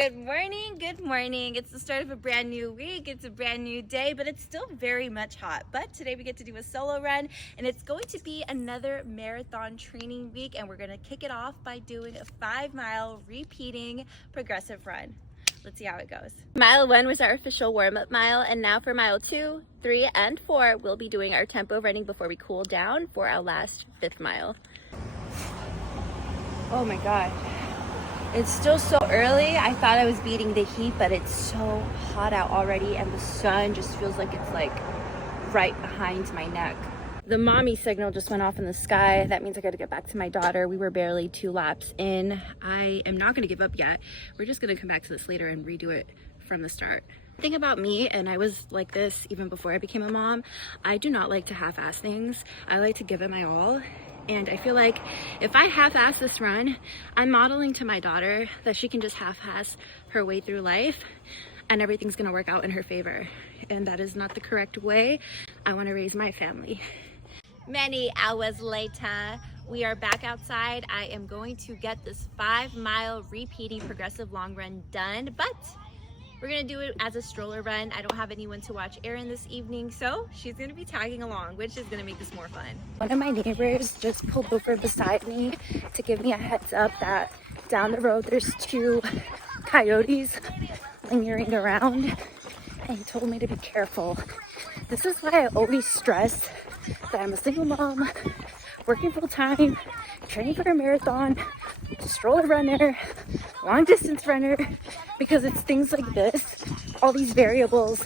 Good morning, good morning. It's the start of a brand new week. It's a brand new day, but it's still very much hot. But today we get to do a solo run, and it's going to be another marathon training week, and we're gonna kick it off by doing a 5-mile repeating progressive run. Let's see how it goes. Mile 1 was our official warm-up mile, and now for mile 2, 3, and 4, we'll be doing our tempo running before we cool down for our last 5th mile. Oh my God. It's still so early. I thought I was beating the heat, but it's so hot out already, and the sun just feels like it's like right behind my neck. The mommy signal just went off in the sky. That means I gotta get back to my daughter. We were barely 2 laps in. I am not gonna give up yet. We're just gonna come back to this later and redo it from the start. The thing about me, and I was like this even before I became a mom, I do not like to half-ass things. I like to give it my all. And I feel like if I half-ass this run, I'm modeling to my daughter that she can just half-ass her way through life and everything's gonna work out in her favor. And that is not the correct way. I wanna raise my family. Many hours later, we are back outside. I am going to get this 5-mile repeating progressive long run done, but we're gonna do it as a stroller run. I don't have anyone to watch Erin this evening, so she's gonna be tagging along, which is gonna make this more fun. One of my neighbors just pulled over beside me to give me a heads up that down the road there's 2 coyotes lingering around, and he told me to be careful. This is why I always stress that I'm a single mom, working full time, training for a marathon, stroller runner, long distance runner, because it's things like this, all these variables.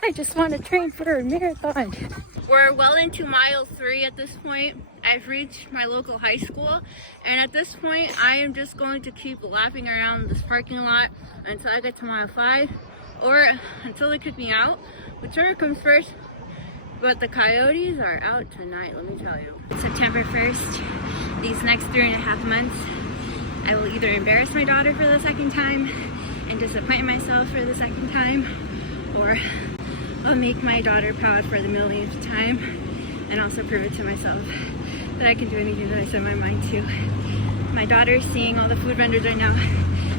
I just want to train for a marathon. We're well into mile 3 at this point. I've reached my local high school, and at this point I am just going to keep lapping around this parking lot until I get to mile 5, or until they kick me out, whichever comes first. But the coyotes are out tonight, let me tell you. September 1st, these next 3.5 months, I will either embarrass my daughter for the 2nd time and disappoint myself for the 2nd time, or I'll make my daughter proud for the millionth time and also prove it to myself that I can do anything that I set my mind to. My daughter is seeing all the food vendors right now,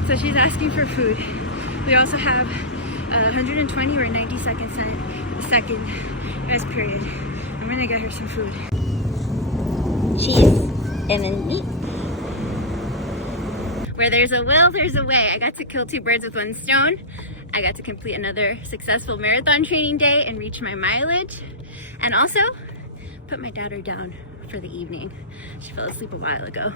so she's asking for food. We also have 120 or 90-second cent, the second rest period. I'm gonna get her some food. Cheese and then meat. Where there's a will, there's a way. I got to kill 2 birds with 1 stone. I got to complete another successful marathon training day and reach my mileage. And also, put my daughter down for the evening. She fell asleep a while ago.